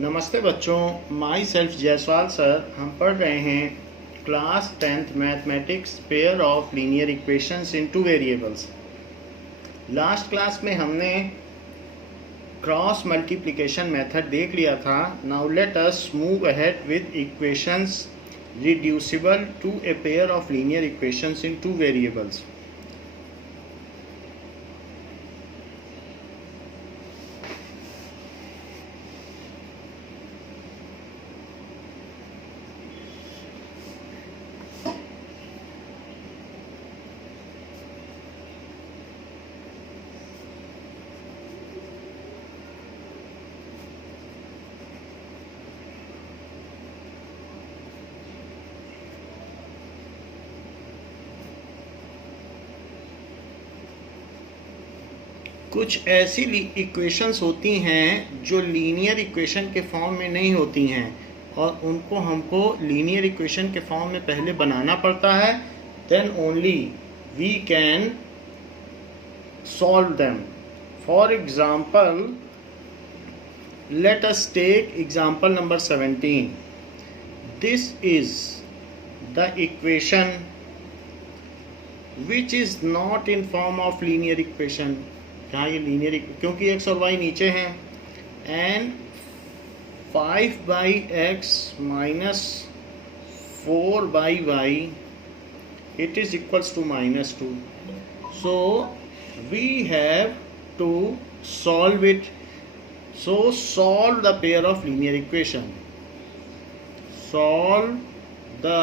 नमस्ते बच्चों, my self Jaiswal sir. हम पढ़ रहे हैं class 10th mathematics pair of linear equations in two variables. Last class में हमने क्रॉस मल्टीप्लिकेशन मेथड देख लिया था। Now let us move ahead with equations reducible to a pair of linear equations in two variables. कुछ ऐसी equations होती हैं जो लीनियर इक्वेशन के फॉर्म में नहीं होती हैं और उनको हमको लीनियर इक्वेशन के फॉर्म में पहले बनाना पड़ता है, then only we can solve them. For example, let us take example number 17. This is the equation which is not in form of linear equation. यहाँ ये लीनियर क्योंकि x और y नीचे हैं, and 5/x minus 4/y it is equals to -2. So we have to solve it. So solve the pair of linear equation. Solve the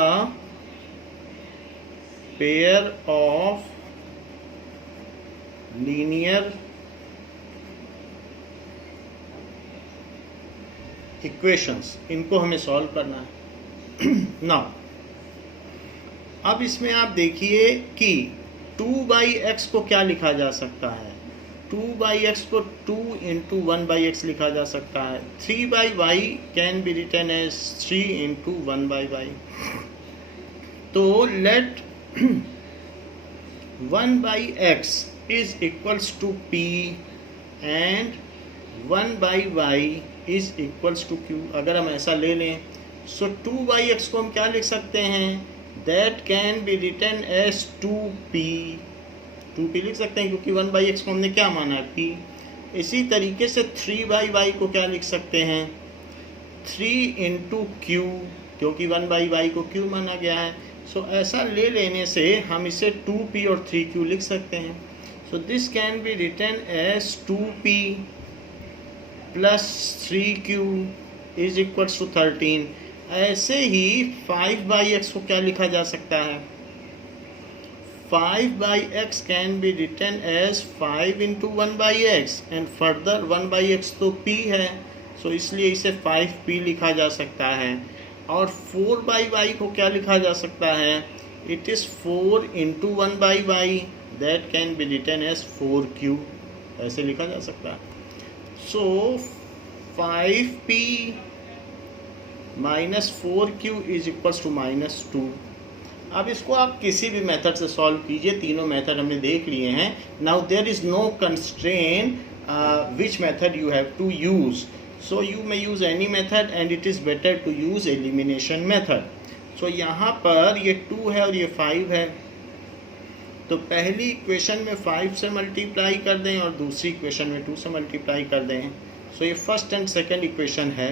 pair of linear equations, इनको हमें solve करना है। Now अब इसमें आप देखिए कि 2/x को क्या लिखा जा सकता है। 2/x को 2 into 1/x लिखा जा सकता है। 3/y can be written as 3 into 1/y। तो लेट 1/x is equals to p and 1/y is equals to q। अगर हम ऐसा ले लें, so 2/x को हम क्या लिख सकते हैं? that can be written as 2p लिख सकते हैं, क्योंकि 1/x को हमने क्या माना है? p। इसी तरीके से 3/y को क्या लिख सकते हैं? 3 into q, क्योंकि 1/y को q माना गया है। so ऐसा ले लेने से हम इसे 2p और 3q लिख सकते हैं। So this can be written as 2p plus 3q is equals to 13। ऐसे ही 5/x को क्या लिखा जा सकता है? 5/x can be written as 5 into 1/x and further 1/x तो p है, so इसलिए इसे 5p लिखा जा सकता है। और 4/y को क्या लिखा जा सकता है? It is 4 into 1/y, that can be written as 4q, ऐसे लिखा जा सकता है। so 5p minus 4q is equals to -2। अब इसको आप किसी भी मेथड से सॉल्व कीजिए, तीनों मेथड हमने देख लिए हैं। Now there is no constraint which method you have to use, so you may use any method and it is better to use elimination method। so यहाँ पर ये 2 है और ये 5 है, तो पहली इक्वेशन में 5 से मल्टीप्लाई कर दें और दूसरी इक्वेशन में 2 से मल्टीप्लाई कर दें। सो ये फर्स्ट एंड सेकंड इक्वेशन है।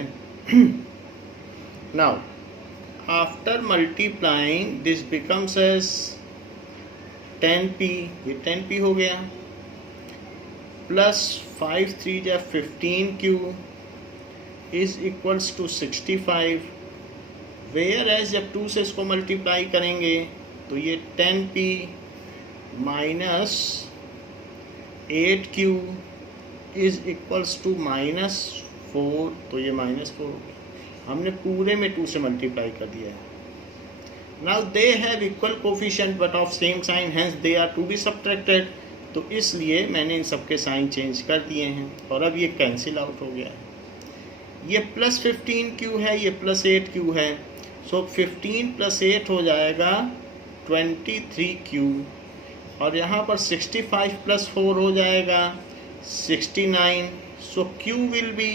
Now after multiplying this becomes as 10p, ये 10p हो गया, प्लस 5 3 या 15q is equals to 65। Whereas जब 2 से इसको मल्टीप्लाई करेंगे तो ये 10p minus 8q is equals to -4, तो ये -4 हमने पूरे में 2 से मल्टीप्लाई कर दिया है। Now they have equal coefficient but of same sign, hence they are to be subtracted. तो इसलिए मैंने इन सबके साइन चेंज कर दिए हैं और अब ये कैंसिल आउट हो गया है। ये प्लस 15q है, ये प्लस 8q है, सो 15 + 8 हो जाएगा 23q, और यहाँ पर 65 + 4 हो जाएगा 69। सो q will be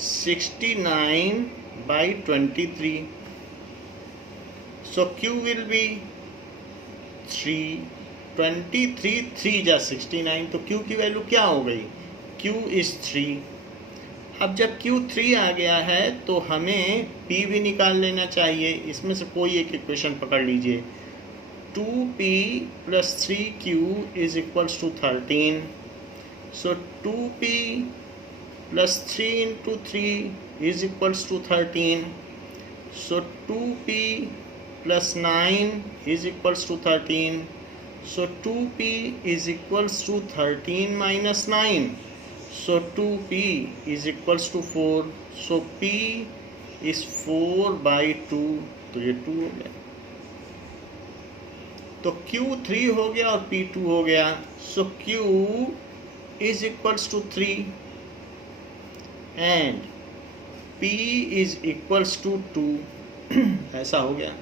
69/23. So Q will be 3. 23 3 जा 69, तो Q की वैल्यू क्या हो गई? Q is 3. अब जब Q 3 आ गया है तो हमें P भी निकाल लेना चाहिए. इसमें से कोई एक इक्वेशन पकड़ लीजिए. 2P plus 3Q is equals to 13. So 2P plus 3 into 3 is equals to 13. So 2P plus 9 is equals to 13. So 2P is equals to 13 minus 9. So 2P is equals to 4. So P is 4/2. तो ये 2 हो गया. तो Q 3 हो गया और P 2 हो गया. So Q is equals to 3 and P is equals to 2. ऐसा हो गया.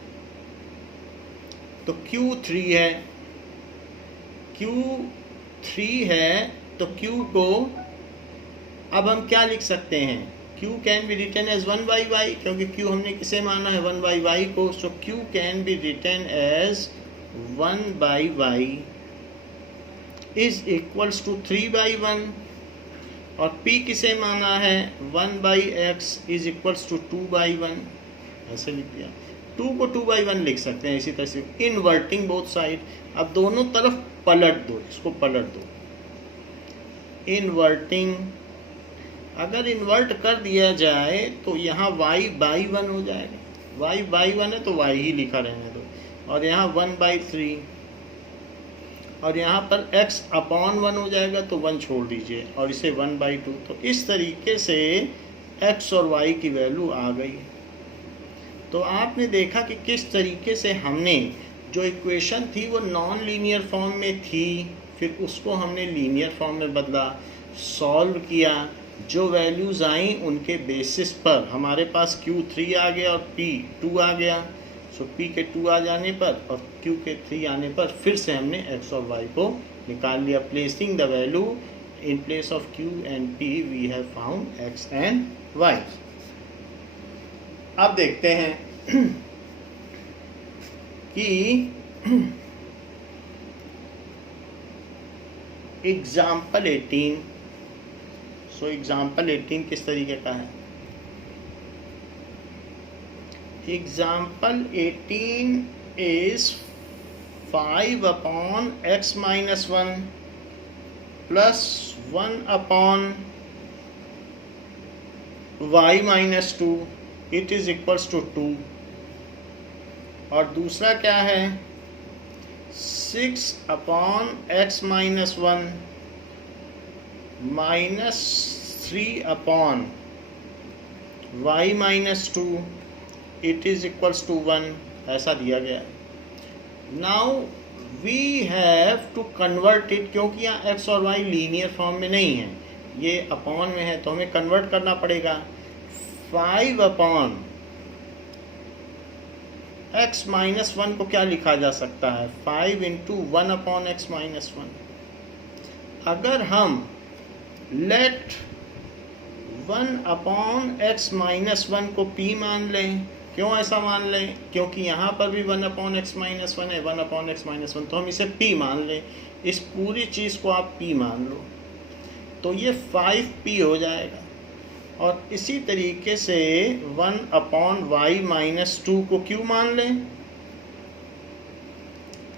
तो Q 3 है. Q 3 है तो Q को अब हम क्या लिख सकते हैं? Q can be written as 1/y, क्योंकि Q हमने किसे माना है? 1/y को. So Q can be written as 1/y is equals to 3/1 और P किसे माना है? 1/x is equals to 2/1. ऐसे लिख दिया. 2 को 2/1 लिख सकते हैं इसी तरह से. Inverting both side. अब दोनों तरफ पलट दो, इसको पलट दो. इनवर्टिंग, अगर इन्वर्ट कर दिया जाए तो यहाँ y/1 हो जाएगा. y/1 है तो y ही लिखा रहने दो. और यहाँ 1/3 और यहाँ पर x/1 हो जाएगा तो 1 छोड़ दीजिए और इसे 1/2. तो इस तरीके से x और y की वैल्यू आ गई. तो आपने देखा कि किस तरीके से हमने जो इक्वेशन थी वो नॉन लीनियर फॉर्म में थी, फिर उसको हमने लीनियर फॉर्म में बदला, सॉल्व किया. जो वैल्यूज़ आई उनके बेसिस पर हमारे पास Q3 आ गया और P 2 आ गया. सो P के 2 आ जाने पर और Q के 3 आने पर फिर से हमने x और y को निकाल लिया. Placing the value in place of Q and P we have found x and y. अब देखते हैं कि एग्जाम्पल 18. सो एग्जाम्पल 18 किस तरीके का है? Example 18 is 5/x minus 1 plus 1/y minus 2 it is equals to 2. और दूसरा क्या है? 6/x minus 1 minus 3/y minus 2 it is equals to 1. ऐसा दिया गया. Now we have to convert it, क्योंकि यहाँ x और y लीनियर फॉर्म में नहीं है, ये अपॉन में है, तो हमें कन्वर्ट करना पड़ेगा. 5/x minus 1 को क्या लिखा जा सकता है? 5 into 1/x minus 1. अगर हम लेट 1/x minus 1 को P मान लें. क्यों ऐसा मान लें? क्योंकि यहाँ पर भी 1/x minus 1 है, 1/x minus 1, तो हम इसे P मान लें. इस पूरी चीज़ को आप P मान लो तो ये 5P हो जाएगा. और इसी तरीके से 1/y minus 2 को Q मान लें.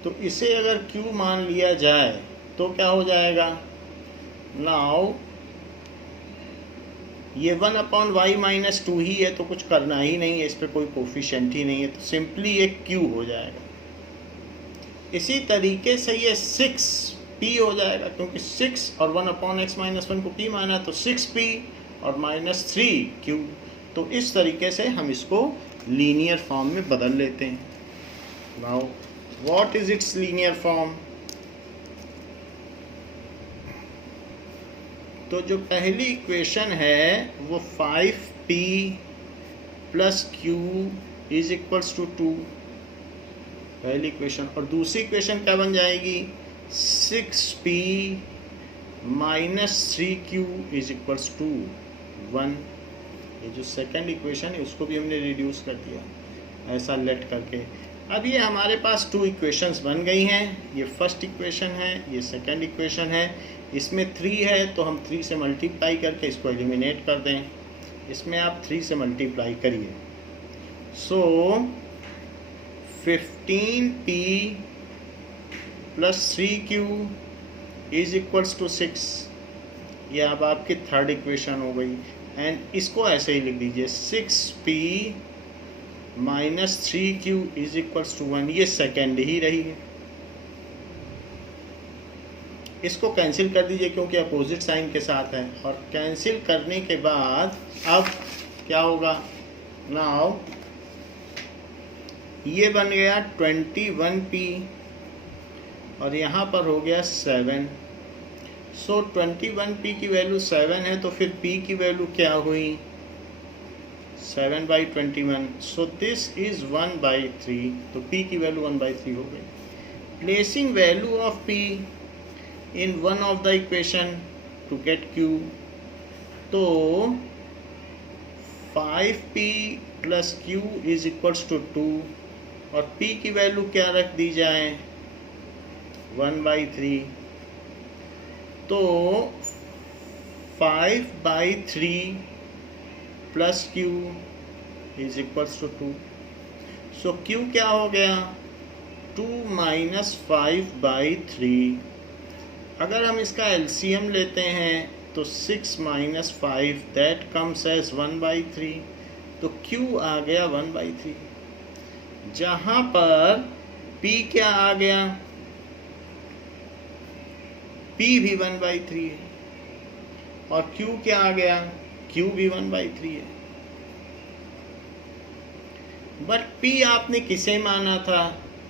तो इसे अगर Q मान लिया जाए तो क्या हो जाएगा? नाउ ये 1/y minus 2 ही है तो कुछ करना ही नहीं है, इस पर कोई कोफिशिएंट ही नहीं है, तो सिंपली ये Q हो जाएगा. इसी तरीके से ये 6P हो जाएगा, क्योंकि 6 और 1/x minus 1 को P माना है तो 6P और minus 3Q. तो इस तरीके से हम इसको लीनियर फॉर्म में बदल लेते हैं. Now what is its linear form? तो जो पहली इक्वेशन है वो 5P plus Q is equals to 2, पहली इक्वेशन. और दूसरी इक्वेशन क्या बन जाएगी? 6P minus 3Q is equals to 1. ये जो सेकंड इक्वेशन है उसको भी हमने रिड्यूस कर दिया ऐसा लेट करके। अब ये हमारे पास 2 इक्वेशंस बन गई हैं। ये फर्स्ट इक्वेशन है, ये सेकंड इक्वेशन है। इसमें 3 है तो हम 3 से मल्टीप्लाई करके इसको एलिमिनेट कर दें। इसमें आप 3 से मल्टीप्लाई करिए। So 15p plus 3q is equals to 6। ये अब आपकी थर्ड इक्वेशन हो गई। एंड इसको ऐसे ही लिख दीजिए 6p minus 3q is equals to 1। ये सेकेंड ही रही है। इसको कैंसिल कर दीजिए क्योंकि अपोजिट साइन के साथ है। और कैंसिल करने के बाद अब क्या होगा, नाउ ये बन गया 21p और यहाँ पर हो गया 7। सो 21p की वैल्यू 7 है तो फिर p की वैल्यू क्या हुई, 7/21। So this is 1/3। तो p की वैल्यू 1/3 हो गई। Placing value of p in one of the equation to get q। तो 5p plus q is equals to 2 और p की वैल्यू क्या रख दी जाए, 1/3। तो 5/3 plus q is equals to 2। So q क्या हो गया, 2 माइनस 5/3। अगर हम इसका एलसीएम लेते हैं तो 6 माइनस 5 दैट कम्स एज 1/3। तो q आ गया 1/3। जहाँ पर p क्या आ गया, p भी 1/3 है और q क्या आ गया, q भी 1/3 है। बट p आपने किसे माना था,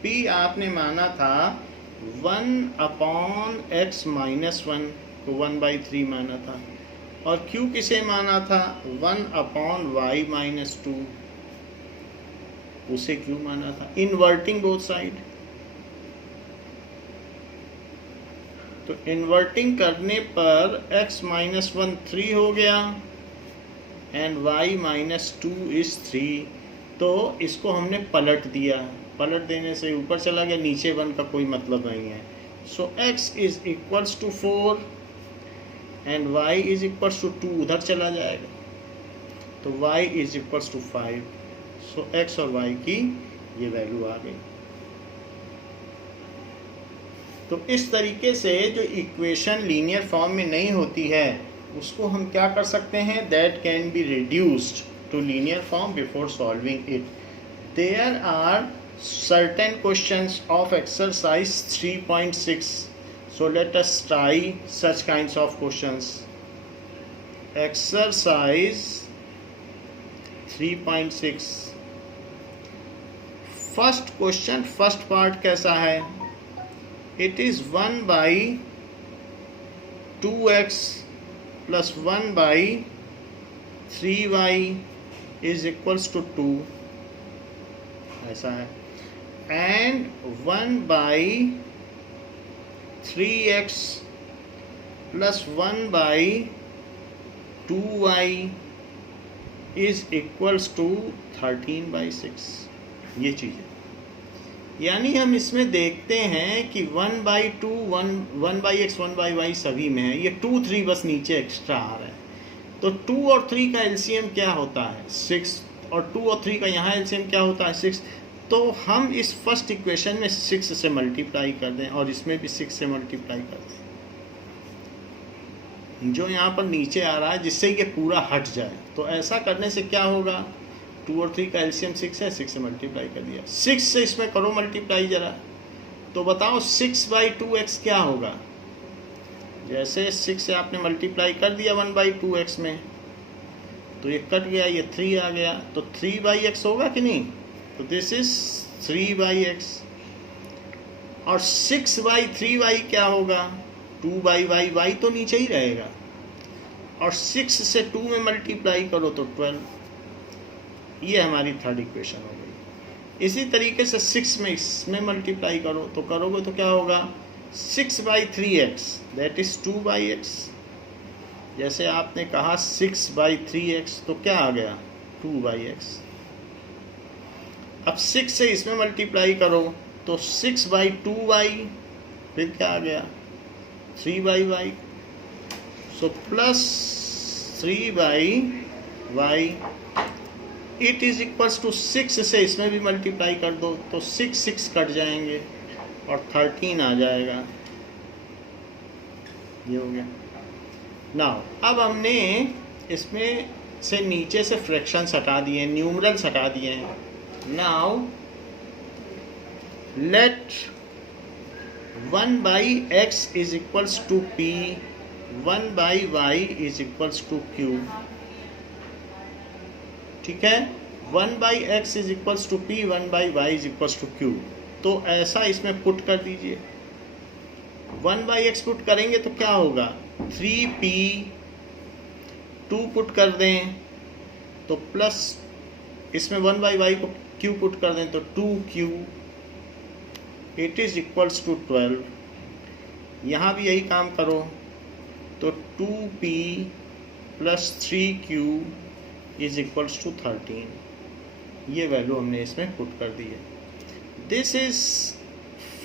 p आपने माना था 1/x माइनस 1 को 1/3 माना था। और q किसे माना था, 1/y माइनस 2 उसे q माना था। Inverting both side. तो इन्वर्टिंग करने पर x माइनस 1 3 हो गया एंड y माइनस 2 इज 3। तो इसको हमने पलट दिया। पलट देने से ऊपर चला गया, नीचे 1 का कोई मतलब नहीं है। So x is equals to 4 and y is equals to 2 उधर चला जाएगा तो y is equals to 5। So x और y की ये वैल्यू आ गई। तो इस तरीके से जो इक्वेशन लीनियर फॉर्म में नहीं होती है उसको हम क्या कर सकते हैं, that can be reduced to linear form before solving it. There are certain questions of exercise 3.6. So let us try such kinds of questions. Exercise 3.6. First question, first part कैसा है, it is 1/2x plus 1/3y is equals to 2 ऐसा है। And 1/3x plus 1/2y is equals to 13/6। ये चीज़ है। यानी हम इसमें देखते हैं कि 1/2 1/x 1/y सभी में है। ये 2 3 बस नीचे एक्स्ट्रा आ रहा है। तो 2 और 3 का एलसीएम क्या होता है, 6। और 2 और 3 का यहाँ एलसीएम क्या होता है, 6। तो हम इस फर्स्ट इक्वेशन में 6 से मल्टीप्लाई कर दें और इसमें भी 6 से मल्टीप्लाई कर दें जो यहाँ पर नीचे आ रहा है, जिससे ये पूरा हट जाए। तो ऐसा करने से क्या होगा, 2 और 3 का एलसीएम 6 है, 6 से मल्टीप्लाई कर दिया। 6 से इसमें करो मल्टीप्लाई जरा, तो बताओ 6/2x क्या होगा। जैसे 6 से आपने मल्टीप्लाई कर दिया 1/2x में तो ये कट गया, ये 3 आ गया, तो 3/x होगा कि नहीं। तो दिस इज 3/x। और 6/3y क्या होगा, 2/y, y तो नीचे ही रहेगा। और 6 से 2 में मल्टीप्लाई करो तो 12। ये हमारी थर्ड इक्वेशन हो गई। इसी तरीके से 6 में इसमें मल्टीप्लाई करो तो करोगे तो क्या होगा, 6/3x दैट इज 2/x जैसे आपने कहा 6/3x, तो क्या आ गया 2/x। अब 6 से इसमें मल्टीप्लाई करो तो 6/2y, फिर क्या आ गया 3/y, so plus 3/y it is equals to 6 से इसमें भी मल्टीप्लाई कर दो तो 6 कट जाएंगे और 13 आ जाएगा। ये हो गया। नाउ अब हमने इसमें से नीचे से फ्रैक्शंस हटा दिए, न्यूमरल्स हटा दिए हैं। Now let 1/x is equals to p, 1/y is equals to q। ठीक है, 1/x is equals to p, 1/y is equals to q। तो ऐसा इसमें पुट कर दीजिए। 1/x पुट करेंगे तो क्या होगा 3p, 2 पुट कर दें तो प्लस इसमें 1/y को q पुट कर दें तो 2q, it is equals to 12। यहाँ भी यही काम करो तो 2p plus 3q is equals to 13। ये वैल्यू हमने इसमें पुट कर दी है। This is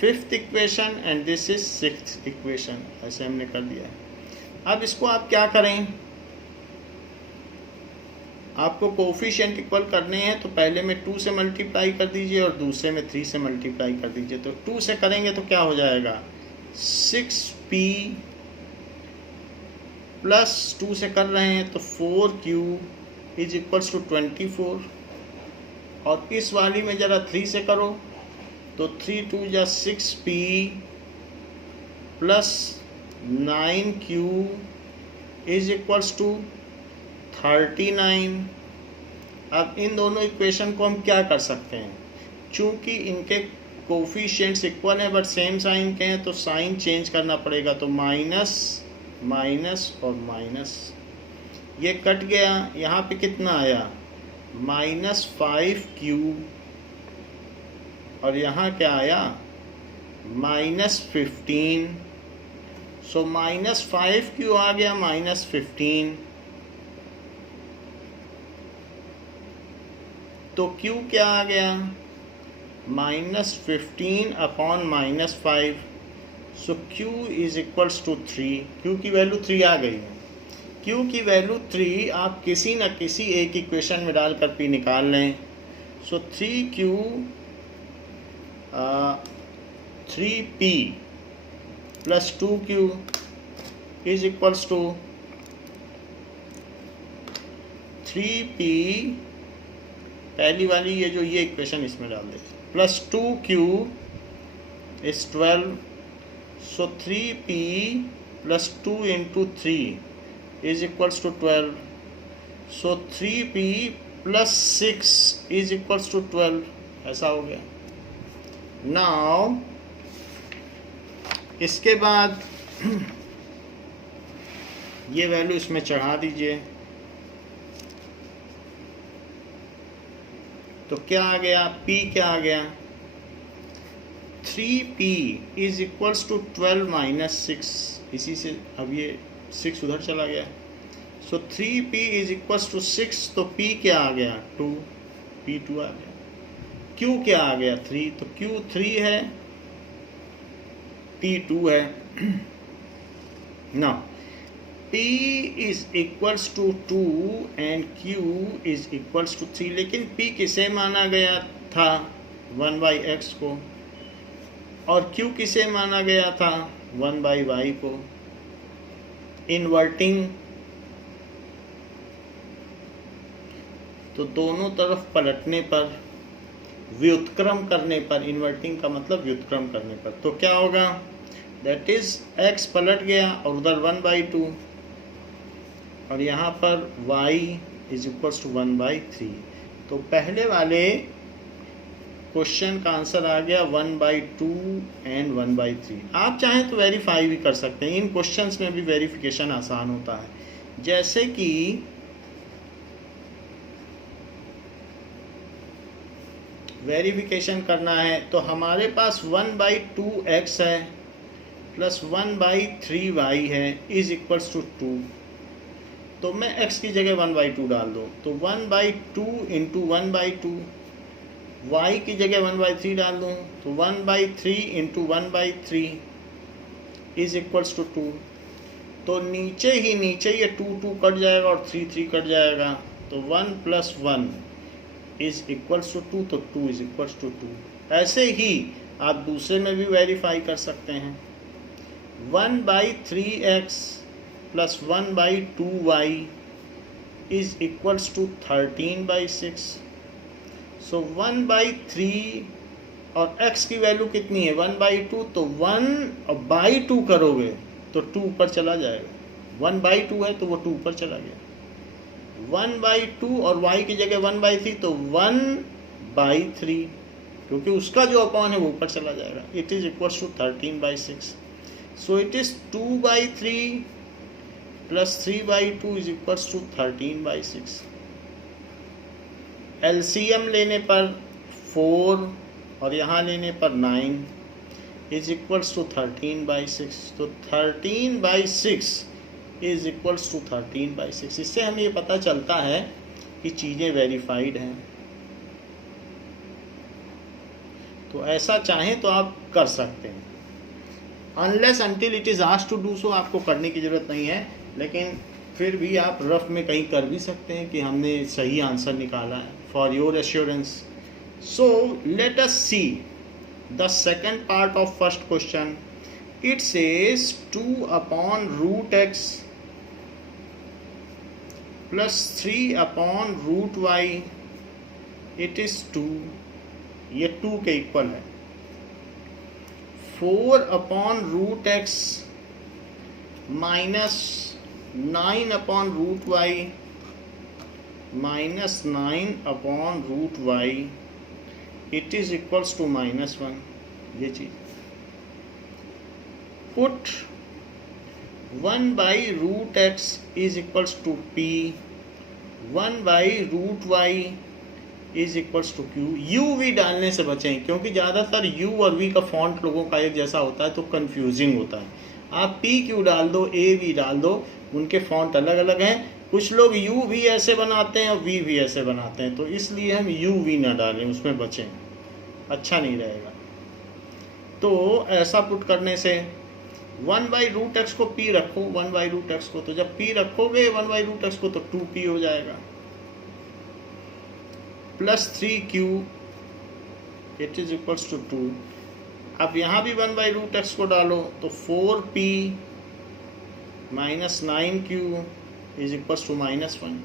5th equation and this is 6th equation, ऐसे हमने कर दिया है। अब इसको आप क्या करें, आपको कोफिशिएंट इक्वल करने हैं तो पहले में 2 से मल्टीप्लाई कर दीजिए और दूसरे में 3 से मल्टीप्लाई कर दीजिए। तो 2 से करेंगे तो क्या हो जाएगा 6p प्लस 2 से कर रहे हैं तो 4q इज इक्वल्स टू 24। और इस वाली में ज़रा 3 से करो तो 3 2 जा 6p plus 9q is equals to 39। अब इन दोनों इक्वेशन को हम क्या कर सकते हैं, चूंकि इनके कोफिशिएंट्स इक्वल हैं बट सेम साइन के हैं तो साइन चेंज करना पड़ेगा। तो माइनस माइनस और माइनस, ये कट गया। यहाँ पे कितना आया -5q और यहाँ क्या आया -15। सो -5q आ गया -15। तो q क्या आ गया -15 upon -5। So q is equals to 3। q की वैल्यू 3 आ गई है। q की वैल्यू 3 आप किसी न किसी एक इक्वेशन में डालकर p निकाल लें। So 3q 3p plus 2q is equals to 3p, पहली वाली ये इक्वेशन इसमें डाल देते, plus 2q is 12। So 3p plus 2 into 3 is equals to 12। So 3p plus 6 is equals to 12। ऐसा हो गया। नाउ इसके बाद ये वैल्यू इसमें चढ़ा दीजिए तो क्या आ गया p क्या आ गया 3p is equals to 12 minus 6। इसी से अब ये 6 उधर चला गया। सो 3p इज इक्वल्स टू 6। तो p क्या आ गया 2, p 2 आ गया। q क्या आ गया 3, तो q 3 है, p 2 है। ना p is equals to 2 and q is equals to 3। लेकिन p किसे माना गया था 1/x को और q किसे माना गया था 1/y को। इन्वर्टिंग, तो दोनों तरफ पलटने पर, व्युत्क्रम करने पर, इन्वर्टिंग का मतलब व्युत्क्रम करने पर, तो क्या होगा दैट इज x पलट गया और उधर 1/2 और यहाँ पर y इज इक्वल्स टू 1/3। तो पहले वाले क्वेश्चन का आंसर आ गया 1/2 एंड 1/3। आप चाहें तो वेरीफाई भी कर सकते हैं। इन क्वेश्चंस में भी वेरिफिकेशन आसान होता है। जैसे कि वेरिफिकेशन करना है तो हमारे पास 1/2x है प्लस 1/3y है इज इक्वल्स टू 2। तो मैं x की जगह 1/2 डाल दूँ, तो 1/2 इंटू 1/2, y की जगह 1/3 डाल दूँ तो 1/3 इंटू 1/3 इज इक्वल्स टू 2। तो नीचे ही ये 2 कट जाएगा और 3 कट जाएगा, तो 1 + 1 इज इक्वल्स टू 2, तो 2 इज इक्वल्स टू 2। ऐसे ही आप दूसरे में भी वेरीफाई कर सकते हैं। 1/3x plus 1/2y is equals to 13/6। So 1/3 और x की वैल्यू कितनी है 1/2, तो 1/2 करोगे तो 2 ऊपर चला जाएगा। 1/2 है तो वो 2 ऊपर चला गया। 1/2 और y की जगह 1/3, तो 1/3, क्योंकि उसका जो अपॉन है वो ऊपर चला जाएगा। It is equals to 13/6। So it is 2/3 plus 3/2 is equals to 13/6। LCM लेने पर 4 और यहाँ लेने पर 9 इज इक्वल्स टू 13/6। तो 13/6 इज इक्वल्स टू 13/6। इससे हमें ये पता चलता है कि चीज़ें वेरीफाइड हैं। तो ऐसा चाहें तो आप कर सकते हैं। Unless until it is asked to do so, आपको करने की ज़रूरत नहीं है, लेकिन फिर भी आप रफ में कहीं कर भी सकते हैं कि हमने सही आंसर निकाला है, for your assurance. So let us see the second part of first question. It says 2/√x plus 3/√y it is 2, ये 2 के इक्वल है। 4/√x minus 9/√y minus 9/√y it is equals to -1। ये चीज put 1/√x is equals to p, 1/√y is equals to q। u v डालने से बचें, क्योंकि ज़्यादातर u और v का फॉन्ट लोगों का एक जैसा होता है तो कंफ्यूजिंग होता है। आप p q डाल दो, a v डाल दो, उनके फॉन्ट अलग अलग हैं। कुछ लोग u v ऐसे बनाते हैं और v भी ऐसे बनाते हैं, तो इसलिए हम u v ना डालें, उसमें बचें, अच्छा नहीं रहेगा। तो ऐसा पुट करने से 1/√x को p रखो, 1/√x को, तो जब p रखोगे 1/√x को तो 2p हो जाएगा, plus 3q it is equals to 2। अब यहाँ भी 1/√x को डालो तो 4p minus 9q is equals to -1।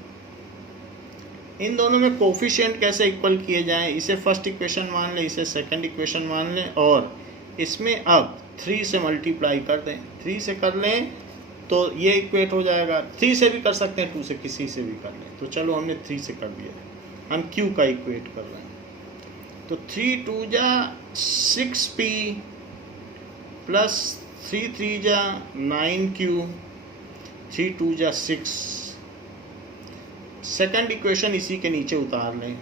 इन दोनों में कोफिशिएंट कैसे इक्वल किए जाएं, इसे फर्स्ट इक्वेशन मान लें, इसे सेकंड इक्वेशन मान लें, और इसमें अब 3 से मल्टीप्लाई कर दें। 3 से कर लें तो ये इक्वेट हो जाएगा। 3 से भी कर सकते हैं, 2 से, किसी से भी कर लें। तो चलो हमने 3 से कर दिया, हम q का इक्वेट कर रहे हैं। तो 3 2 जा 6p प्लस 3 3 जा 9q, 3 2 जा 6। सेकंड इक्वेशन इसी के नीचे उतार लें।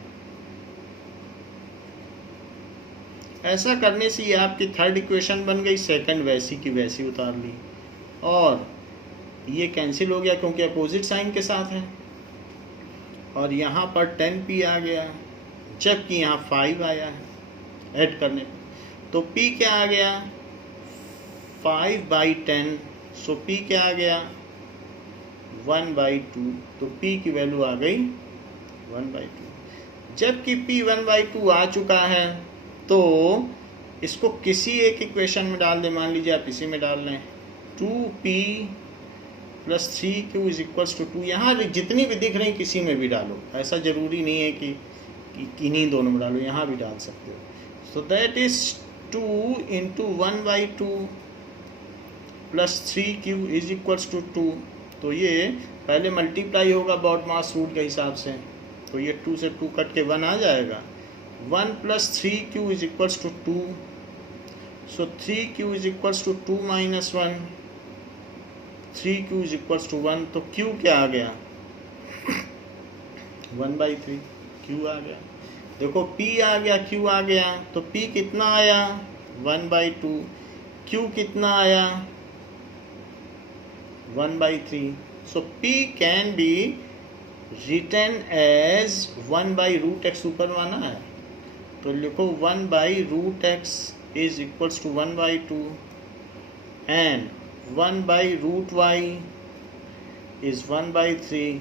ऐसा करने से ये आपकी थर्ड इक्वेशन बन गई, सेकंड वैसी की वैसी उतार ली, और ये कैंसिल हो गया क्योंकि अपोजिट साइन के साथ है, और यहाँ पर 10p आ गया, जबकि यहाँ 5 आया है ऐड करने पर। तो p क्या आ गया 5/10, सो p क्या आ गया 1/2, तो p की वैल्यू आ गई 1/2। जबकि p 1/2 आ चुका है तो इसको किसी एक इक्वेशन में डाल दें। मान लीजिए आप इसी में डाल लें, 2p plus 3q is equals to 2। यहाँ जितनी भी दिख रही किसी में भी डालो, ऐसा ज़रूरी नहीं है कि इन्हीं दोनों में डालो, यहाँ भी डाल सकते हो। So that is 2 into 1/2 plus 3q is equals to 2। तो ये पहले मल्टीप्लाई होगा बॉड मास रूट के हिसाब से, तो ये 2 से 2 कट के 1 आ जाएगा। 1 plus 3q is equals to 2, so 3q is equals to 2 minus 1, 3q is equals to 1। तो q क्या आ गया 1/3, q आ गया। देखो p आ गया, q आ गया, तो p कितना आया 1/2, q कितना आया 1/3, so p can be written as 1/√x ऊपर माना है, तो लिखो 1/√x is equals to 1/2 and 1/√y is 1/3।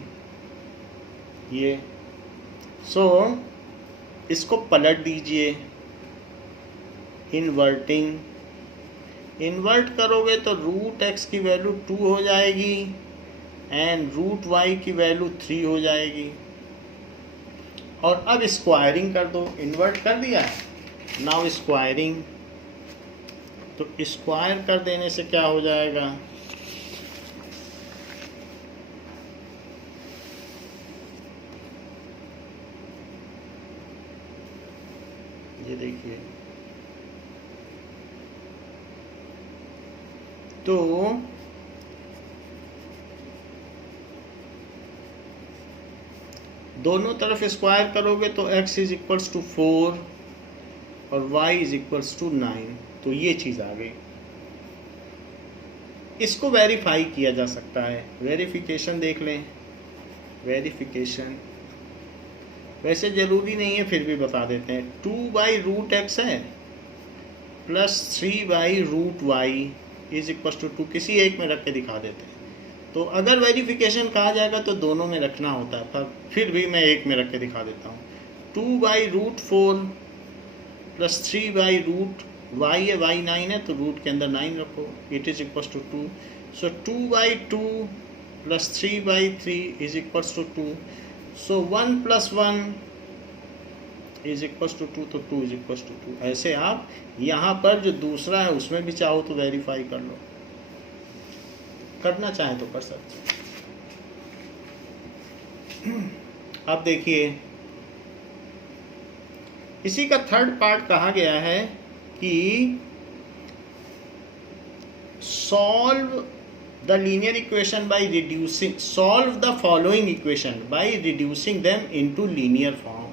ये सो इसको पलट दीजिए, इन्वर्टिंग। इन्वर्ट करोगे तो √x की वैल्यू 2 हो जाएगी एंड √y की वैल्यू 3 हो जाएगी। और अब स्क्वायरिंग कर दो, इन्वर्ट कर दिया, नाउ स्क्वायरिंग। तो स्क्वायर कर देने से क्या हो जाएगा, ये देखिए, तो दोनों तरफ स्क्वायर करोगे तो x इज इक्वल्स टू 4 और y इज इक्वल्स टू 9। तो ये चीज़ आ गई। इसको वेरीफाई किया जा सकता है, वेरिफिकेशन देख लें। वेरिफिकेशन वैसे ज़रूरी नहीं है, फिर भी बता देते हैं। 2/√x है plus 3/√y is equal to 2, किसी एक में रख के दिखा देते हैं। तो अगर वेरिफिकेशन कहा जाएगा तो दोनों में रखना होता है, पर फिर भी मैं एक में रख के दिखा देता हूँ। 2/√4 प्लस 3/√y है, y 9 है तो रूट के अंदर 9 रखो, it is equal to 2। So 2/2 plus 3/3 is equal to 2। So 1 + 1 is equal to 2, तो 2 इज इक्वल टू 2। ऐसे आप यहाँ पर जो दूसरा है उसमें भी चाहो तो वेरीफाई कर लो, करना चाहे तो कर सकते। अब देखिए, इसी का थर्ड पार्ट कहा गया है कि solve the linear equation by reducing, solve the following equation by reducing them into linear form.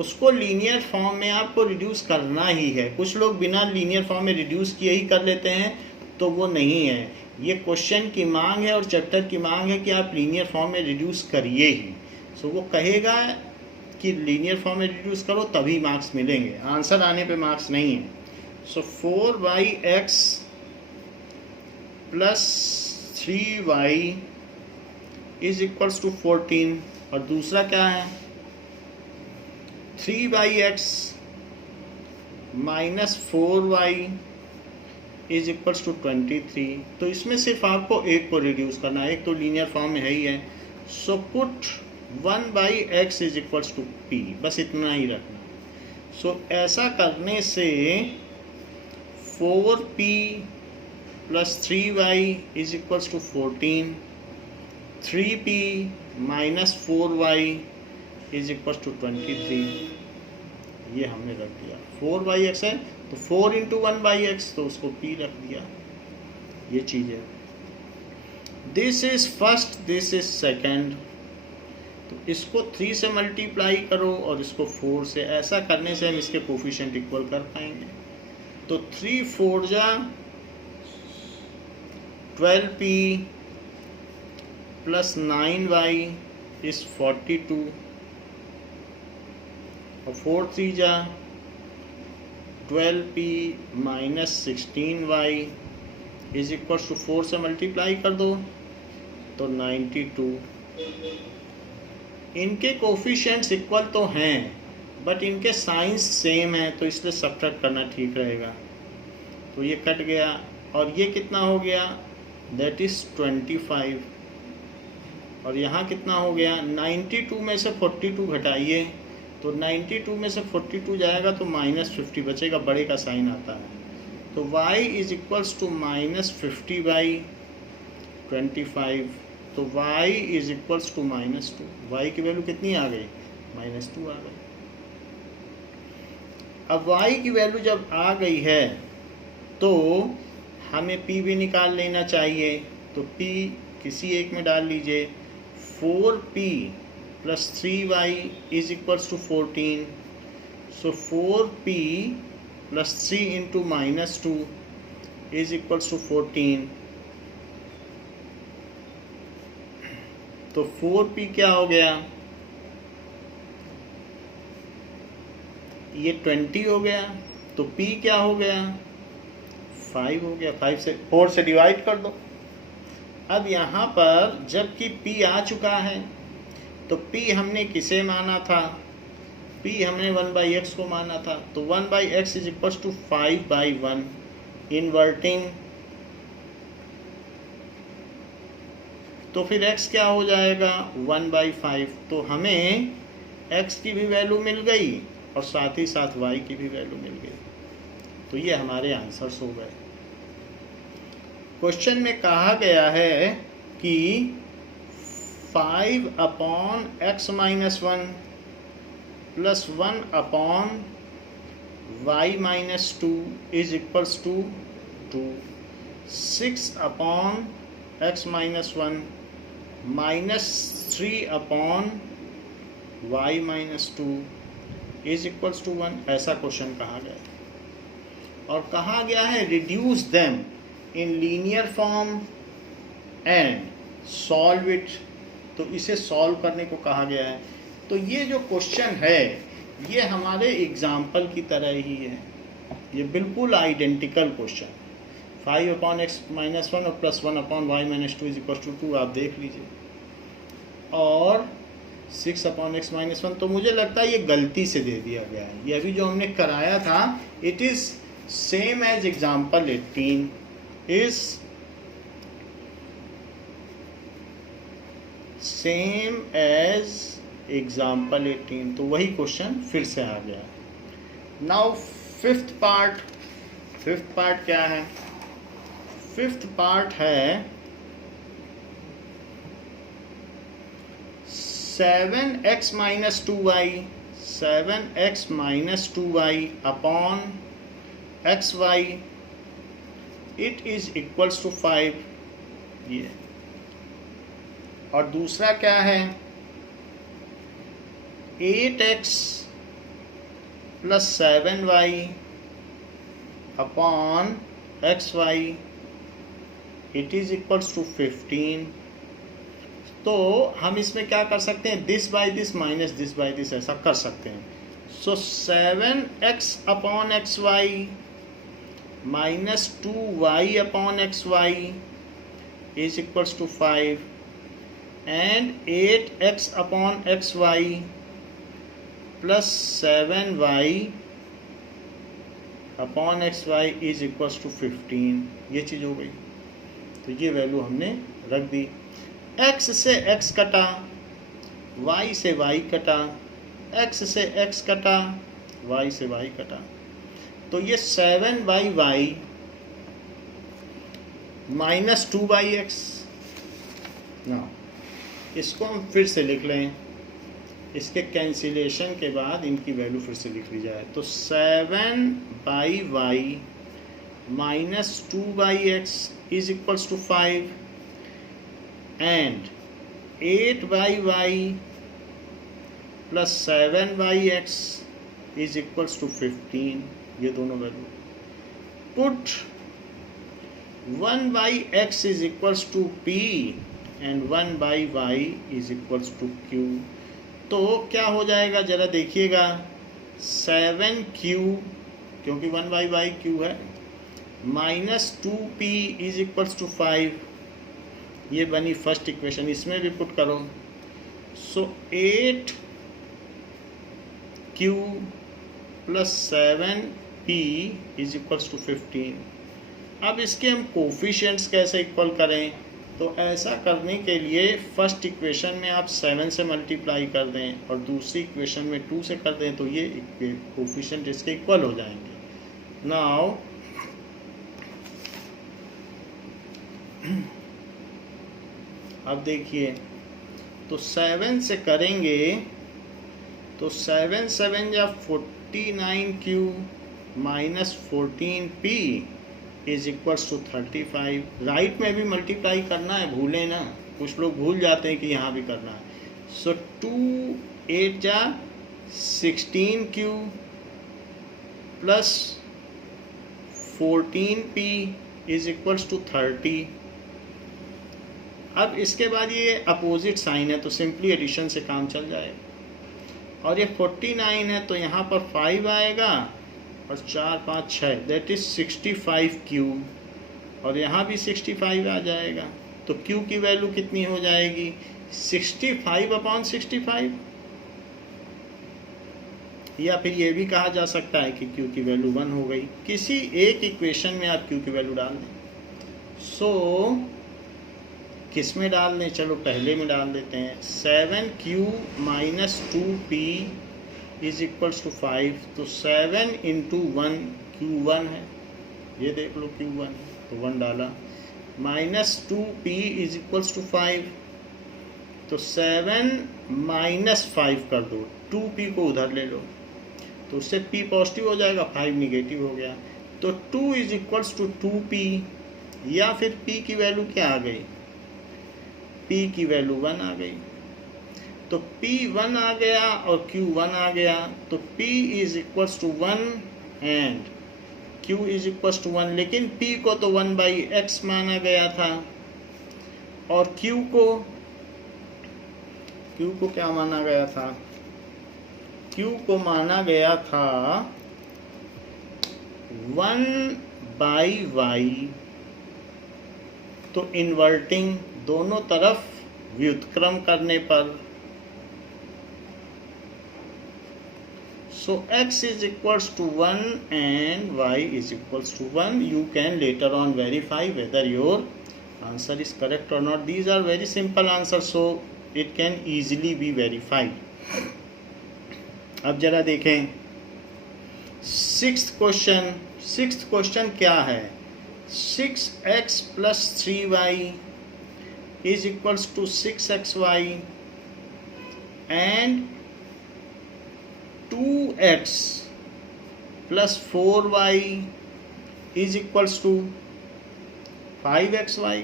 उसको लीनियर फॉर्म में आपको रिड्यूस करना ही है। कुछ लोग बिना लीनियर फॉर्म में रिड्यूस किए ही कर लेते हैं, तो वो नहीं है। ये क्वेश्चन की मांग है और चैप्टर की मांग है कि आप लीनियर फॉर्म में रिड्यूस करिए ही। सो वो कहेगा कि लीनियर फॉर्म में रिड्यूस करो तभी मार्क्स मिलेंगे, आंसर आने पे मार्क्स नहीं है। So 4/x plus 3y is equals to 14। और दूसरा क्या है, 3/x minus 4y is equals to 23। तो इसमें सिर्फ आपको एक को रिड्यूस करना है, एक तो लीनियर फॉर्म में है ही है। So put 1/x is equals to p, बस इतना ही रखना। सो ऐसा करने से 4p plus 3y is equals to 14, 3p minus 4y is equals to 23। ये हमने रख दिया। 4/x है तो 4 × 1/x, तो उसको p रख दिया। ये चीज़ है। This is first, this is second, तो इसको 3 से मल्टीप्लाई करो और इसको 4 से। ऐसा करने से हम इसके कोफिशिएंट इक्वल कर पाएंगे। तो 3 4 जा 12p प्लस 9y इज 42 और 4 3 जा 12p minus 16y is equal to 4 से मल्टीप्लाई कर दो तो 92। इनके कोफिशिएंट्स इक्वल तो हैं बट इनके साइंस सेम है, तो इसलिए सब्ट्रैक्ट करना ठीक रहेगा। तो ये कट गया और ये कितना हो गया, दैट इज 25। और यहाँ कितना हो गया, 92 में से 42 घटाइए तो 92 में से 42 जाएगा तो -50 बचेगा, बड़े का साइन आता है। तो y इज इक्वल्स टू -50/25। तो y is equals to -2। y की वैल्यू कितनी आ गई, -2 आ गई। अब y की वैल्यू जब आ गई है तो हमें p भी निकाल लेना चाहिए। तो p किसी एक में डाल लीजिए। 4p plus 3y is equals to 14। So 4p plus 3 into -2 is equals to 14। तो 4p क्या हो गया, ये 20 हो गया, तो p क्या हो गया, 5 हो गया। 5 से 4 से डिवाइड कर दो। अब यहाँ पर जबकि p आ चुका है तो p हमने किसे माना था, p हमने 1/x को माना था, तो 1/x is equal to 5/1 inverting, तो फिर x क्या हो जाएगा 1/5। तो हमें x की भी वैल्यू मिल गई और साथ ही साथ y की भी वैल्यू मिल गई। तो ये हमारे आंसर्स हो गए। क्वेश्चन में कहा गया है कि 5/x-1 plus 1/y-2 is equals to 2। 6/x-1 minus 3/y-2 is equals to 1, ऐसा क्वेश्चन कहा गया है। और कहा गया है reduce them in linear form and solve it, तो इसे सॉल्व करने को कहा गया है। तो ये जो क्वेश्चन है ये हमारे एग्जाम्पल की तरह ही है, ये बिल्कुल आइडेंटिकल क्वेश्चन। 5/x-1 और plus 1/y-2 is equal to 2 आप देख लीजिए, और 6/x-1 तो मुझे लगता है ये गलती से दे दिया गया है। ये अभी जो हमने कराया था it is same as example 18 is same as example 18, तो वही क्वेश्चन फिर से आ गया। नाउ फिफ्थ पार्ट क्या है, फिफ्थ पार्ट है 7x-2y upon xy it is equals to 5, ये। और दूसरा क्या है 8x plus 7y upon xy it is equals to 15। तो हम इसमें क्या कर सकते हैं, this by this minus this by this, ऐसा कर सकते हैं। So 7x upon xy minus 2y upon xy is equals to 5 and 8x upon xy plus 7y upon xy is equals to 15, ये चीज़ हो गई। तो ये वैल्यू हमने रख दी। x से x कटा, y से y कटा, x से x कटा, y से y कटा, तो ये 7/y माइनस 2/x ना, इसको हम फिर से लिख लें, इसके कैंसिलेशन के बाद इनकी वैल्यू फिर से लिख ली जाए, तो 7/y minus 2/x is equals to 5 and 8/y plus 7/x is equals to 15, ये दोनों value. Put 1/x is equals to p and 1/y is equals to q, तो क्या हो जाएगा जरा देखिएगा, 7q क्योंकि 1/y q है, minus 2p is equals to 5, ये बनी फर्स्ट इक्वेशन। इसमें भी पुट करो, so 8q plus 7p is equals to 15। अब इसके हम कोफिशिएंट्स कैसे इक्वल करें, तो ऐसा करने के लिए फर्स्ट इक्वेशन में आप 7 से मल्टीप्लाई कर दें और दूसरी इक्वेशन में 2 से कर दें, तो ये कोफिशिएंट इसके इक्वल हो जाएंगे। नाउ अब देखिए, तो 7 से करेंगे तो 7 या 49q minus 14p is equals to 35। Right में भी मल्टीप्लाई करना है, भूलें ना, कुछ लोग भूल जाते हैं कि यहाँ भी करना है। सो 2 8 जा 16q plus 14p is equals to 30। अब इसके बाद ये अपोजिट साइन है तो सिंपली एडिशन से काम चल जाएगा। और ये 49 है तो यहाँ पर 5 आएगा और 4 5 6 दैट इज 65 क्यू, और यहाँ भी 65 आ जाएगा। तो क्यू की वैल्यू कितनी हो जाएगी 65/65, या फिर ये भी कहा जा सकता है कि क्यू की वैल्यू 1 हो गई। किसी एक इक्वेशन में आप क्यू की वैल्यू डाल दें। सो किस में डाल दें, चलो पहले में डाल देते हैं। 7q minus 2p is equals to 5, तो 7 इंटू 1 q1 है, ये देख लो q1 तो 1 डाला, minus 2p is equals to 5, तो 7 माइनस 5 कर दो, 2p को उधर ले लो तो उससे p पॉजिटिव हो जाएगा, 5 निगेटिव हो गया, तो 2 इज इक्वल्स टू 2p, या फिर p की वैल्यू क्या आ गई, p की वैल्यू 1 आ गई। तो p 1 आ गया और q 1 आ गया, तो p is equals to 1 and q is equals to 1, लेकिन p को तो 1/x माना गया था और q को क्या माना गया था, q को माना गया था 1/y। तो इन्वर्टिंग दोनों तरफ व्युत्क्रम करने पर, so x is equals to 1 and y is equals to 1. You can later on verify whether your answer is correct or not. These are very simple answers, so it can easily be verified. अब जरा देखें sixth question क्या है, 6x plus 3y is equals to 6xy and 2x plus 4y is equals to 5xy,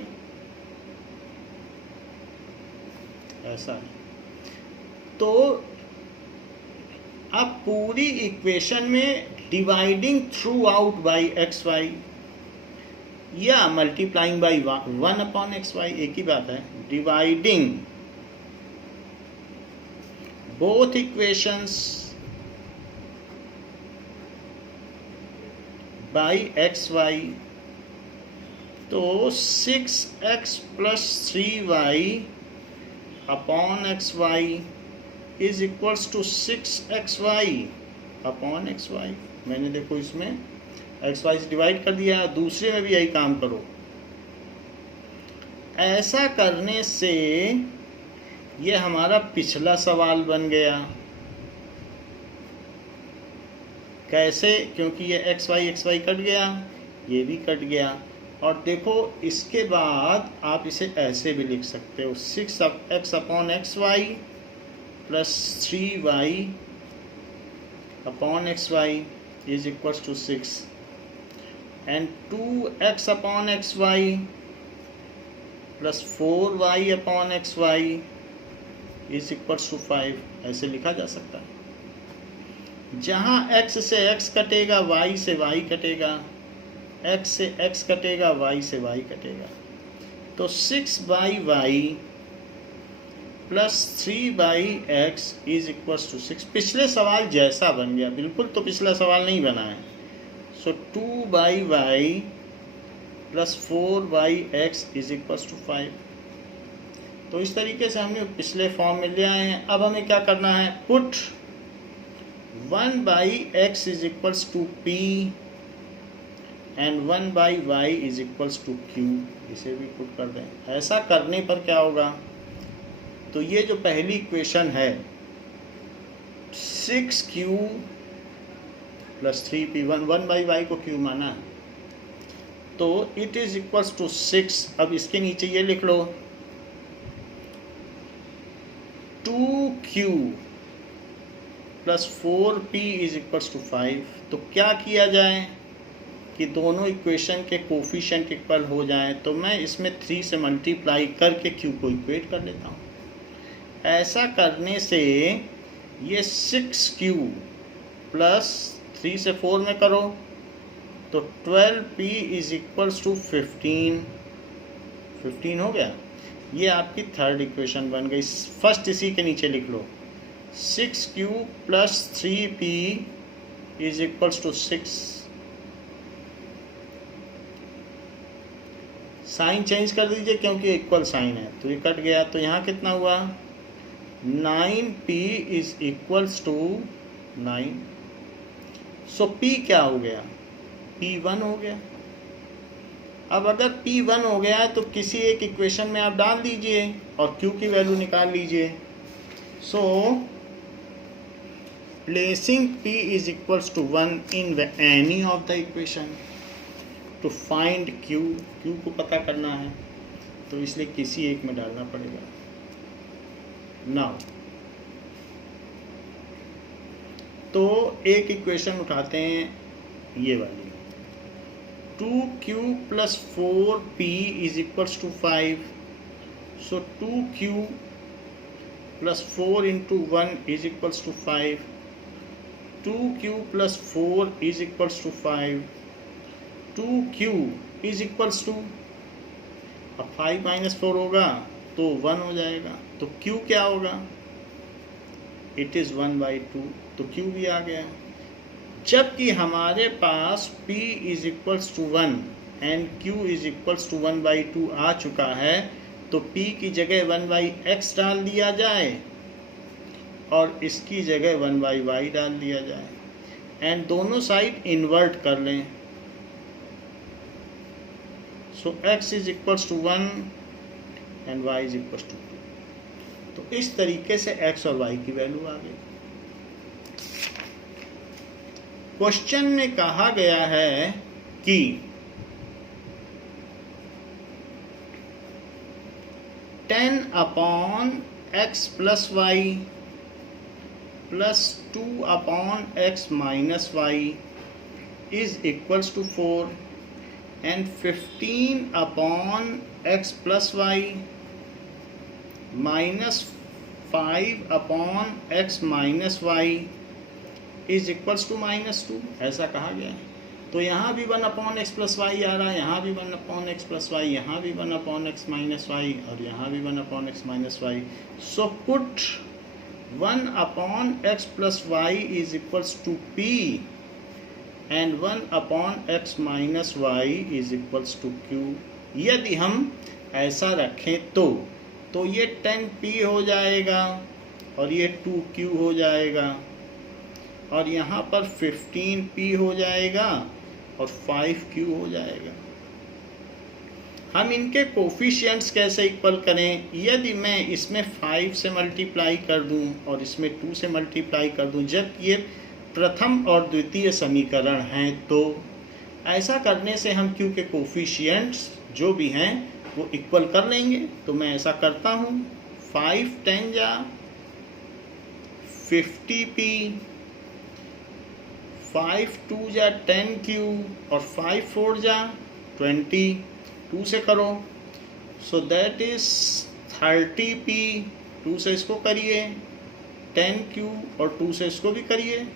ऐसा है। तो अब पूरी इक्वेशन में dividing throughout by x y या मल्टीप्लाइंग बाई 1/xy एक ही बात है। Dividing both equations by xy, तो 6x plus 3y upon xy is equals to 6xy upon xy। मैंने देखो इसमें xy से डिवाइड कर दिया, दूसरे में भी यही काम करो। ऐसा करने से ये हमारा पिछला सवाल बन गया। कैसे, क्योंकि ये xy कट गया, ये भी कट गया। और देखो इसके बाद आप इसे ऐसे भी लिख सकते हो, 6x upon xy plus 3y upon xy is equals to 6 and 2x upon xy plus 4y upon xy is equals to 5, ऐसे लिखा जा सकता है। जहाँ x से x कटेगा, y से y कटेगा, x से x कटेगा, y से y कटेगा, तो 6/y plus 3/x is equals to 6। पिछले सवाल जैसा बन गया, बिल्कुल तो पिछला सवाल नहीं बना है। So 2/y plus 4/x is equals to 5। तो इस तरीके से हमने पिछले फॉर्म में ले आए हैं। अब हमें क्या करना है, put 1/x is equals to p and 1/y is equals to q, इसे भी पुट कर दें। ऐसा करने पर क्या होगा, तो ये जो पहली इक्वेशन है 6q प्लस 3p, 1/y को q माना, तो इट इज इक्वल्स टू 6। अब इसके नीचे ये लिख लो 2q plus 4p is equals to 5। तो क्या किया जाए कि दोनों इक्वेशन के कोफिशिएंट इक्वल हो जाएं, तो मैं इसमें 3 से मल्टीप्लाई करके q को इक्वेट कर लेता हूँ। ऐसा करने से ये 6q प्लस 3 से 4 में करो तो 12p इज इक्वल्स टू 15 हो गया। ये आपकी थर्ड इक्वेशन बन गई। फर्स्ट इसी के नीचे लिख लो 6q plus 3p is equals to 6। Sign change कर दीजिए क्योंकि इक्वल साइन है, तो ये कट गया। तो यहाँ कितना हुआ 9p is equals to 9। So p क्या हो गया, p 1 हो गया। अब अगर p 1 हो गया है तो किसी एक इक्वेशन में आप डाल दीजिए और q की वैल्यू निकाल लीजिए। So placing p is equals to 1 in any of the equation to find q को पता करना है, तो इसलिए किसी एक में डालना पड़ेगा। नाउ तो एक इक्वेशन उठाते हैं ये वाली 2q plus 4p is equals to 5। So 2q plus 4 into 1 is equals to 5। 2q plus 4 is equals to 5। 2q is equals to, अब 5 माइनस 4 होगा तो 1 हो जाएगा, तो q क्या होगा, इट इज़ 1/2, तो q भी आ गया। जबकि हमारे पास p is equals to 1 and q is equals to 1/2 आ चुका है, तो p की जगह 1/x डाल दिया जाए और इसकी जगह 1/y डाल दिया जाए एंड दोनों साइड इन्वर्ट कर लें। So x is equals to 1 and y is equals to 2। तो इस तरीके से x और y की वैल्यू आ गई। क्वेश्चन में कहा गया है कि ten upon x plus y plus 2 upon x minus y is equals to 4 and 15 upon x plus y minus 5 upon x minus y is equals to -2, ऐसा कहा गया है। तो यहाँ भी 1 अपॉन एक्स प्लस वाई आ रहा है, यहाँ भी 1 अपॉन एक्स प्लस वाई, यहाँ भी 1 अपॉन एक्स माइनस वाई और यहाँ भी 1 upon x minus y. So put 1 upon x plus y is equals to p and 1 upon x minus y is equals to q. यदि हम ऐसा रखें तो ये 10p हो जाएगा और ये 2q हो जाएगा और यहाँ पर 15p हो जाएगा और 5q हो जाएगा। हम इनके कोफिशिएंट्स कैसे इक्वल करें, यदि मैं इसमें 5 से मल्टीप्लाई कर दूं और इसमें 2 से मल्टीप्लाई कर दूं, जब ये प्रथम और द्वितीय समीकरण हैं, तो ऐसा करने से हम q के कोफिशिएंट्स जो भी हैं वो इक्वल कर लेंगे। तो मैं ऐसा करता हूँ, 5 10 जा 50p, 5 2 जा 10q और 5 4 जा 20, 2 से करो। सो दैट इज 30p, 2 से इसको करिए, 10q और 2 से इसको भी करिए,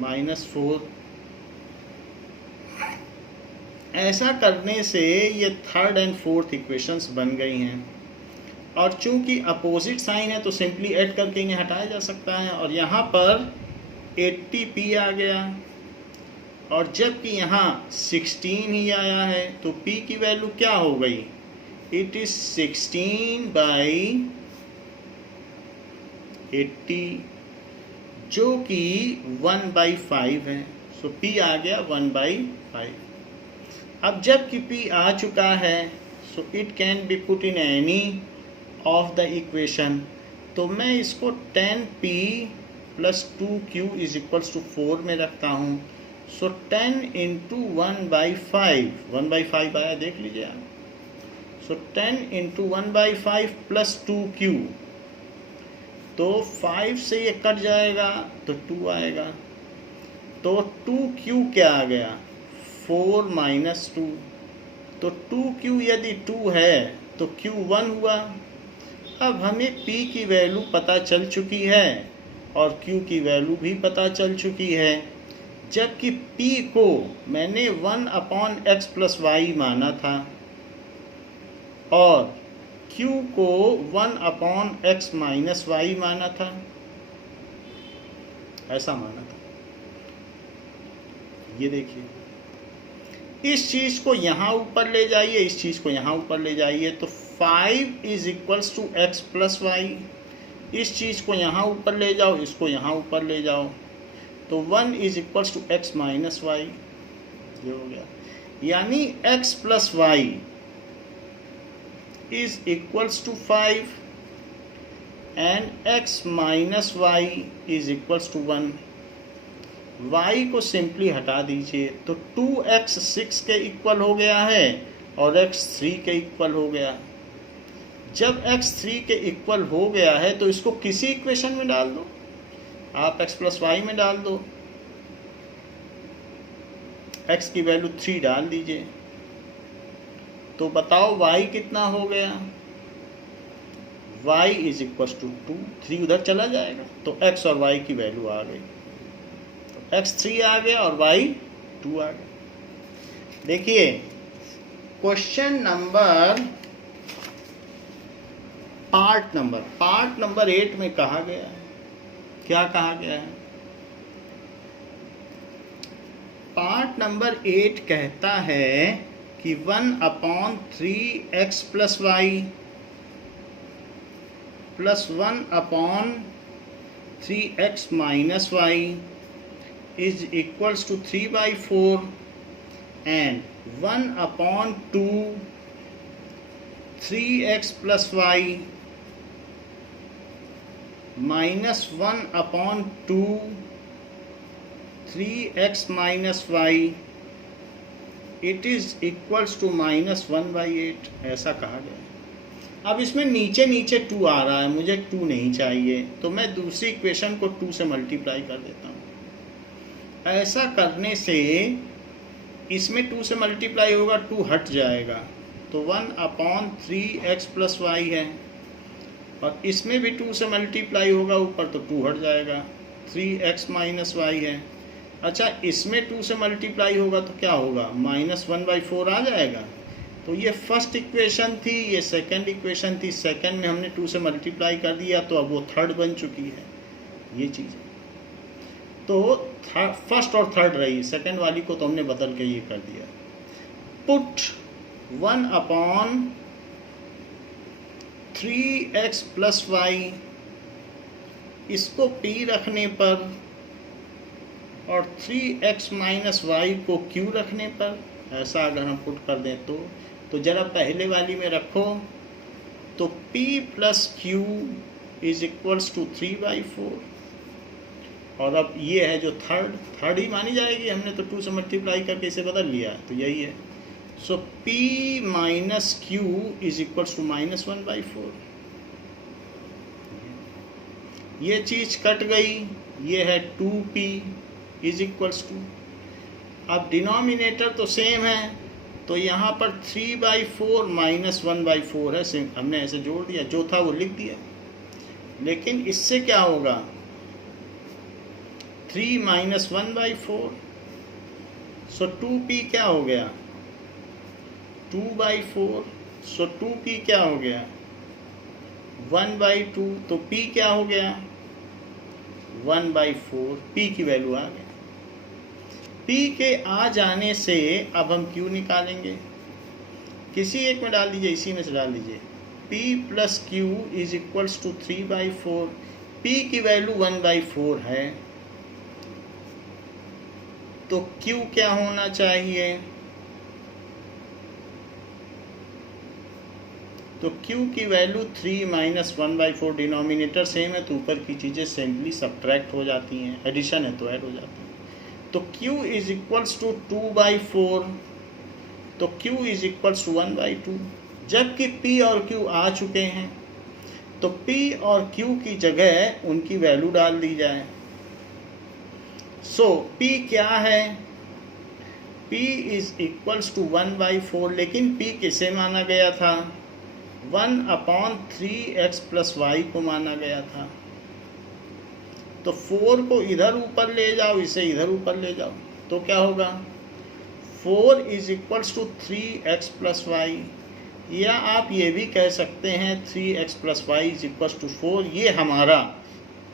-4। ऐसा करने से ये थर्ड एंड फोर्थ इक्वेशंस बन गई हैं और चूंकि अपोजिट साइन है तो सिंपली ऐड करके इन्हें हटाया जा सकता है और यहाँ पर 80p आ गया और जबकि यहाँ 16 ही आया है तो p की वैल्यू क्या हो गई, इट इज 16/80 जो कि 1/5 है। सो p आ गया 1/5। अब जबकि p आ चुका है so it can be put in any of the equation. तो मैं इसको 10p plus 2q is equals to 4 में रखता हूँ। सो 10 इंटू 1/5, 1/5 आया, देख लीजिए आप। सो 10 इंटू 1/5 प्लस 2q, तो 5 से ये कट जाएगा तो 2 आएगा। तो 2q क्या आ गया, 4 माइनस 2। तो 2q यदि 2 है तो q 1 हुआ। अब हमें p की वैल्यू पता चल चुकी है और q की वैल्यू भी पता चल चुकी है, जबकि p को मैंने 1 अपॉन एक्स प्लस वाई माना था और q को 1/x माइनस वाई माना था, ऐसा माना था। ये देखिए, इस चीज को यहां ऊपर ले जाइए, इस चीज को यहां ऊपर ले जाइए, तो 5 is equals to x plus y. इस चीज को यहां ऊपर ले जाओ, इसको यहां ऊपर ले जाओ, तो 1 is equals to x minus y. ये हो गया, यानी x plus y is equals to 5 and x minus y is equals to 1। y को सिंपली हटा दीजिए, तो 2x 6 के इक्वल हो गया है और x 3 के इक्वल हो गया। जब x 3 के इक्वल हो गया है तो इसको किसी इक्वेशन में डाल दो, आप x प्लस वाई में डाल दो, x की वैल्यू 3 डाल दीजिए, तो बताओ y कितना हो गया। y इज इक्वल टू 2, 3 उधर चला जाएगा, तो x और y की वैल्यू आ गई, तो x 3 आ गया और y 2 आ गया। देखिए क्वेश्चन नंबर पार्ट नंबर 8 में कहा गया है, क्या कहा गया है? पार्ट नंबर 8 कहता है कि 1/3x plus y plus 1/3x minus y is equals to 3/4 and 1/2 3x plus y minus 1/2 3x minus y it is equals to -1/8, ऐसा कहा गया। अब इसमें नीचे नीचे 2 आ रहा है, मुझे 2 नहीं चाहिए, तो मैं दूसरी इक्वेशन को 2 से मल्टीप्लाई कर देता हूँ। ऐसा करने से इसमें 2 से मल्टीप्लाई होगा, 2 हट जाएगा, तो 1/3x प्लस वाई है, और इसमें भी 2 से मल्टीप्लाई होगा ऊपर, तो 2 हट जाएगा, 3x माइनस वाई है। अच्छा, इसमें 2 से मल्टीप्लाई होगा तो क्या होगा, -1/4 आ जाएगा। तो ये फर्स्ट इक्वेशन थी, ये सेकंड इक्वेशन थी, सेकंड में हमने 2 से मल्टीप्लाई कर दिया, तो अब वो थर्ड बन चुकी है। ये चीज़ तो फर्स्ट और थर्ड रही, सेकंड वाली को तो हमने बदल के ये कर दिया। पुट 1/3x प्लस वाई, इसको p रखने पर, और 3x माइनस वाई को q रखने पर, ऐसा अगर हम पुट कर दें तो जरा पहले वाली में रखो, तो p plus q is equals to 3/4, और अब ये है जो थर्ड ही मानी जाएगी, हमने तो 2 से मल्टीप्लाई करके इसे बदल लिया, तो यही है। So p minus q is equals to -1/4। ये चीज़ कट गई, ये है 2p इज इक्वल्स टू, अब डिनोमिनेटर तो सेम है, तो यहाँ पर 3/4 -1/4 है, हमने ऐसे जोड़ दिया, जो था वो लिख दिया। लेकिन इससे क्या होगा, 3 - 1/4, सो 2p क्या हो गया, 2/4, सो 2p क्या हो गया, 1/2, तो p क्या हो गया, 1/4, p की वैल्यू आ गई। p के आ जाने से अब हम q निकालेंगे, किसी एक में डाल दीजिए, इसी में से डाल दीजिए, p plus q is equals to 3/4, p की वैल्यू 1/4 है, तो q क्या होना चाहिए, तो q की वैल्यू 3 - 1/4, डिनोमिनेटर सेम है तो ऊपर की चीज़ें सिंपली सब्ट्रैक्ट हो जाती हैं, एडिशन है तो ऐड हो जाती हैं। तो q इज इक्वल्स टू 2/4, तो q इज इक्वल्स टू 1/2। जबकि p और q आ चुके हैं, तो p और q की जगह उनकी वैल्यू डाल दी जाए। सो p क्या है, p इज इक्वल्स टू 1/4, लेकिन p किसे माना गया था, 1/3x प्लस वाई को माना गया था। तो 4 को इधर ऊपर ले जाओ, इसे इधर ऊपर ले जाओ, तो क्या होगा, 4 is equals to 3x plus y, या आप ये भी कह सकते हैं 3x + y = 4। ये हमारा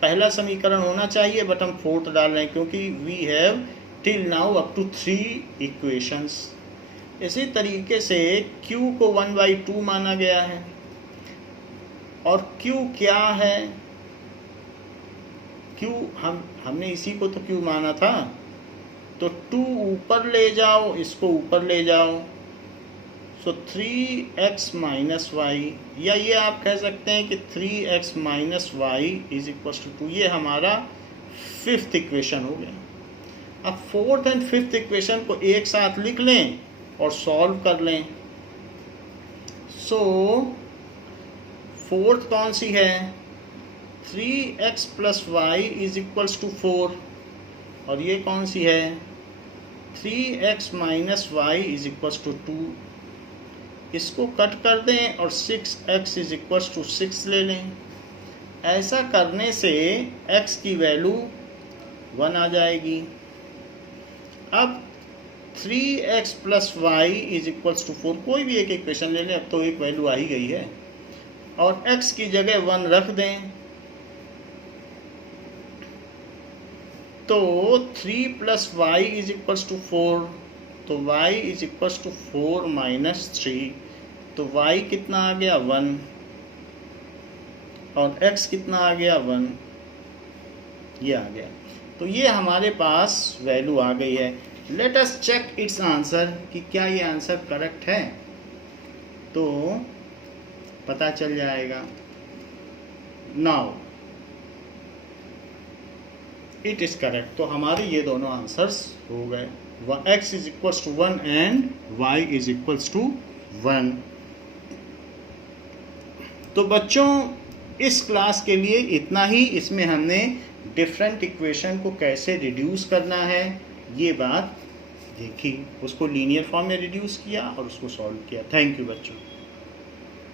पहला समीकरण होना चाहिए, बट हम फोर्थ डाल रहे हैं क्योंकि we have till now up to 3 equations. इसी तरीके से q को 1/2 माना गया है, और q क्या है? q हमने इसी को तो q माना था, तो 2 ऊपर ले जाओ, इसको ऊपर ले जाओ, सो 3x - y, या ये आप कह सकते हैं कि 3x - y = 2। ये हमारा 5th इक्वेशन हो गया। अब 4th और 5th इक्वेशन को एक साथ लिख लें और सॉल्व कर लें। सो 4th कौन सी है? 3x + y = 4, और ये कौन सी है? 3x - y = 2। इसको कट कर दें और 6x = 6 ले लें। ऐसा करने से x की वैल्यू 1 आ जाएगी। अब 3x + y = 4, कोई भी एक इक्वेशन ले लें, अब तो एक वैल्यू आ ही गई है, और x की जगह 1 रख दें, तो 3 + y = 4, तो y = 4 - 3, तो y कितना आ गया? 1, और x कितना आ गया? 1, ये आ गया। तो ये हमारे पास वैल्यू आ गई है। Let us check its answer कि क्या ये आंसर करेक्ट है, तो पता चल जाएगा। नाउ इट इज करेक्ट, तो हमारे ये दोनों आंसर्स हो गए। x = 1 and y = 1। तो बच्चों, इस क्लास के लिए इतना ही। इसमें हमने डिफरेंट इक्वेशन को कैसे रिड्यूस करना है ये बात देखी, उसको लीनियर फॉर्म में रिड्यूस किया और उसको सॉल्व किया। थैंक यू बच्चों।